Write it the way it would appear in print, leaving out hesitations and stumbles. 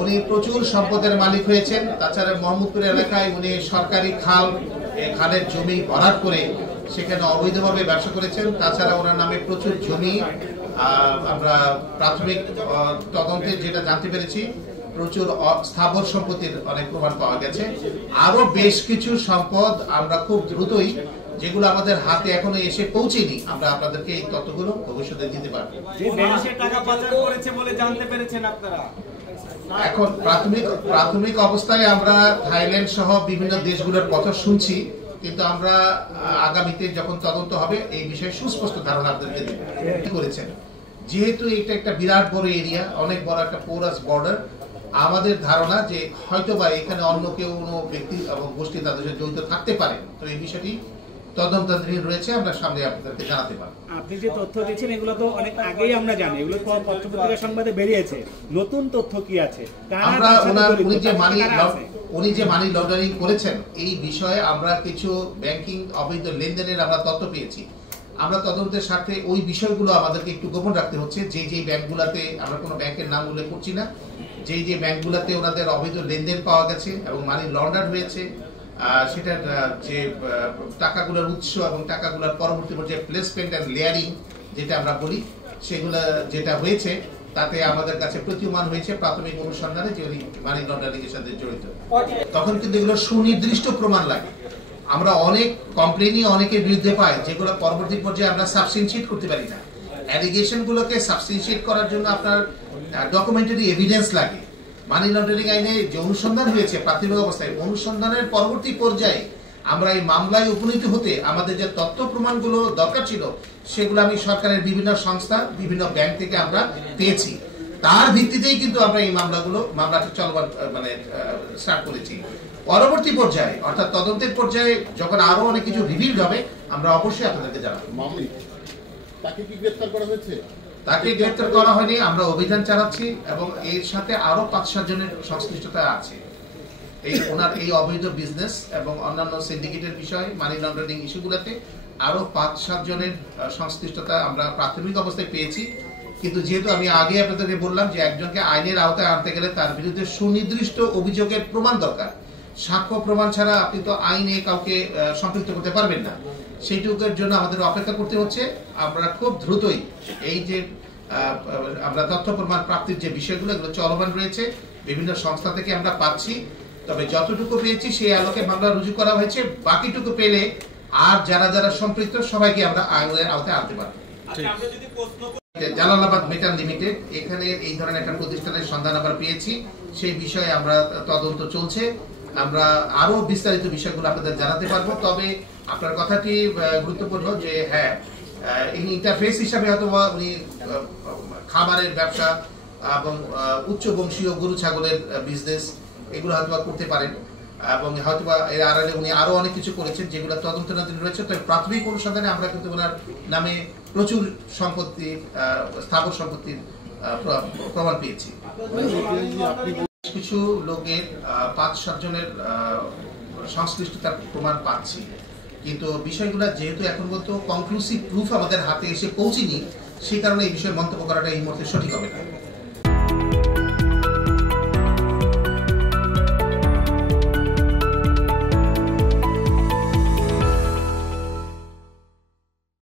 উনি প্রচুর সম্পদের মালিক হয়েছেন। তাছাড়া মোহাম্মদপুর এলাকায় উনি সরকারি খালের জমি ভরাট করে সেখানে অবৈধভাবে ব্যবসা করেছেন। তাছাড়া ওনার নামে প্রচুর জমি, আমরা প্রাথমিক তদন্তে যেটা জানতে পেরেছি, প্রচুর স্থাবর সম্পত্তির অনেক প্রমাণ পাওয়া গেছে। আরো বেশ কিছু সম্পদ আমরা খুব দ্রুতই, যেগুলো আমাদের হাতে এখনো এসে পৌঁছেনি, আমরা আপনাদেরকে এই তথ্যগুলো ভবিষ্যতে দিতে পারবো। টাকা পাচার করেছে বলে জানতে পেরেছেন আপনারা? এখন প্রাথমিক অবস্থায় আমরা থাইল্যান্ড সহ বিভিন্ন দেশগুলোর কথা শুনছি, কিন্তু আমরা আগামীতে যখন তদন্ত হবে এই বিষয়ে সুস্পষ্ট ধারণা আপনাদেরকে করেছেন। যেহেতু এটা একটা বিরাট বড় এরিয়া, অনেক বড় একটা পোরাস বর্ডার, আমাদের ধারণা যে হয়তোবা এখানে অন্য কেউ কোনো ব্যক্তি এবং গোষ্ঠী তাদের সাথে জড়িত থাকতে পারে। তো এই বিষয়টি তদন্তাধীন রয়েছে, আমরা সামনে আপনাদেরকে জানাতে পারবো। আপনি যে তথ্য দিচ্ছেন এগুলো তো অনেক আগেই আমরা জানি, এগুলো পত্রপত্রিকা সংবাদে বেরিয়েছে। নতুন তথ্য কি আছে? আমরা উনি যে মানি লন্ডারিং করেছেন এই বিষয়ে আমরা কিছু ব্যাংকিং অবৈধ লেনদেনের আমরা তথ্য পেয়েছি। আমরা তদন্তের সাথে ওই বিষয়গুলো আমাদেরকে একটু গোপন রাখতে হচ্ছে। যে ব্যাংকগুলোতে, আমরা কোনো ব্যাংকের নাম উল্লেখ করছি না, যে ব্যাংকগুলোতে ওনাদের অবৈধ লেনদেন পাওয়া গেছে এবং মানি লন্ডার হয়েছে, সেটার যে টাকাগুলোর উৎস এবং টাকাগুলোর পরবর্তী পর্যায়ে প্লেসমেন্ট এন্ড লেয়ারিং যেটা আমরা বলি, সেগুলো যেটা হয়েছে তাতে আমাদের কাছে প্রতীয়মান হয়েছে প্রাথমিক অনুসন্ধানে যে উনি মানি লন্ডারিং এর সাথে জড়িত। তখন কিন্তু এগুলো সুনির্দিষ্ট প্রমাণ লাগে। আমরা অনেক কমপ্লেনই অনেকের বিরুদ্ধে পাই, যেগুলো পরবর্তী পর্যায়ে আমরা সাবস্টেনশিয়েট করতে পারি না। অ্যালিগেশন গুলোকে সাবস্টেনশিয়েট করার জন্য আপনার ডকুমেন্টারি এভিডেন্স লাগে। মানি লন্ডারিং আইনে যে অনুসন্ধান হয়েছে প্রাথমিক অবস্থায়, অনুসন্ধানের পরবর্তী পর্যায়ে আমরা এই মামলায় উপনীত হতে আমাদের যে তথ্য প্রমাণগুলো দরকার ছিল, সেগুলো আমি সরকারের বিভিন্ন সংস্থা, বিভিন্ন ব্যাংক থেকে আমরা পেয়েছি। তার ভিত্তিতেই কিন্তু আমরা এই মামলাটা চলমান স্টার্ট করেছি। পরবর্তী পর্যায়ে অর্থাৎ তদন্তের পর্যায়ে যখন আরো অনেক কিছু রিভিল হবে, আমরা অবশ্যই আপনাদেরকে জানাবো। তাকে কি গ্রেফতার করা হয়েছে? তাকে গ্রেফতার করা হয়নি, আমরা অভিযান চালাচ্ছি এবং এর সাথে আরো ৫-৭ জনের সংশ্লিষ্টতা আছে। ওনার এই অবৈধ বিজনেস এবং অন্যান্য সিন্ডিকেটের বিষয়, মানি লন্ডারিং ইস্যুগুলোতে আরো ৫-৭ জনের সংশ্লিষ্টতা আমরা প্রাথমিক অবস্থায় পেয়েছি। কিন্তু যেহেতু আমি আগে আপনাদেরকে বললাম যে একজনকে আইনের আওতায় আনতে গেলে তার বিরুদ্ধে সুনির্দিষ্ট অভিযোগের প্রমাণ দরকার। সাক্ষ্য প্রমাণ ছাড়া আপনি তো আইনে কাউকে সম্পৃক্ত করতে পারবেন না। সেইটুকুর জন্য আমাদের অপেক্ষা করতে হচ্ছে। আমরা খুব দ্রুতই এই যে আমরা তথ্য প্রমাণ প্রাপ্তির যে বিষয়গুলো, এগুলো চলমান রয়েছে, বিভিন্ন সংস্থা থেকে আমরা পাচ্ছি। তবে যতটুকু পেয়েছি সেই আলোকে মামলা রুজু করা হয়েছে। বাকিটুকু পেলে আর যারা সম্পৃক্ত সবাইকে আমরা আইনের আওতায় আনতে পারবো। জালালাবাদ মেটাল লিমিটেড, এখানে এই ধরনের একটা প্রতিষ্ঠানের সন্ধান আমরা পেয়েছি, সেই বিষয়ে আমরা তদন্ত চলছে। আমরা আরো বিস্তারিত বিষয়গুলো আপনাদের জানাতে পারবো। তবে আপনার কথাটি গুরুত্বপূর্ণ যে হ্যাঁ, ইন্টারফেস হিসাবে হয়তো উনি খাবারের ব্যবসা এবং উচ্চ বংশীয় গরু ছাগলের বিজনেস এগুলো হয়তো করতে পারেন, এবং হয়তো এর আড়ালে উনি আরো অনেক কিছু করেছেন যেগুলো তদন্তাধীন রয়েছে। তবে প্রাথমিক অনুসন্ধানে আমরা কিন্তু ওনার নামে প্রচুর স্থাবর সম্পত্তির প্রমাণ পেয়েছি। কিছু লোকের ৫-৭ জনের সংশ্লিষ্টতার প্রমাণ পাচ্ছি, কিন্তু বিষয়গুলো যেহেতু এখন পর্যন্ত কনক্লুসিভ প্রুফ আমাদের হাতে এসে পৌঁছেনি, সেই কারণে এই বিষয়ে মন্তব্য করাটা এই মুহূর্তে সঠিক হবে না।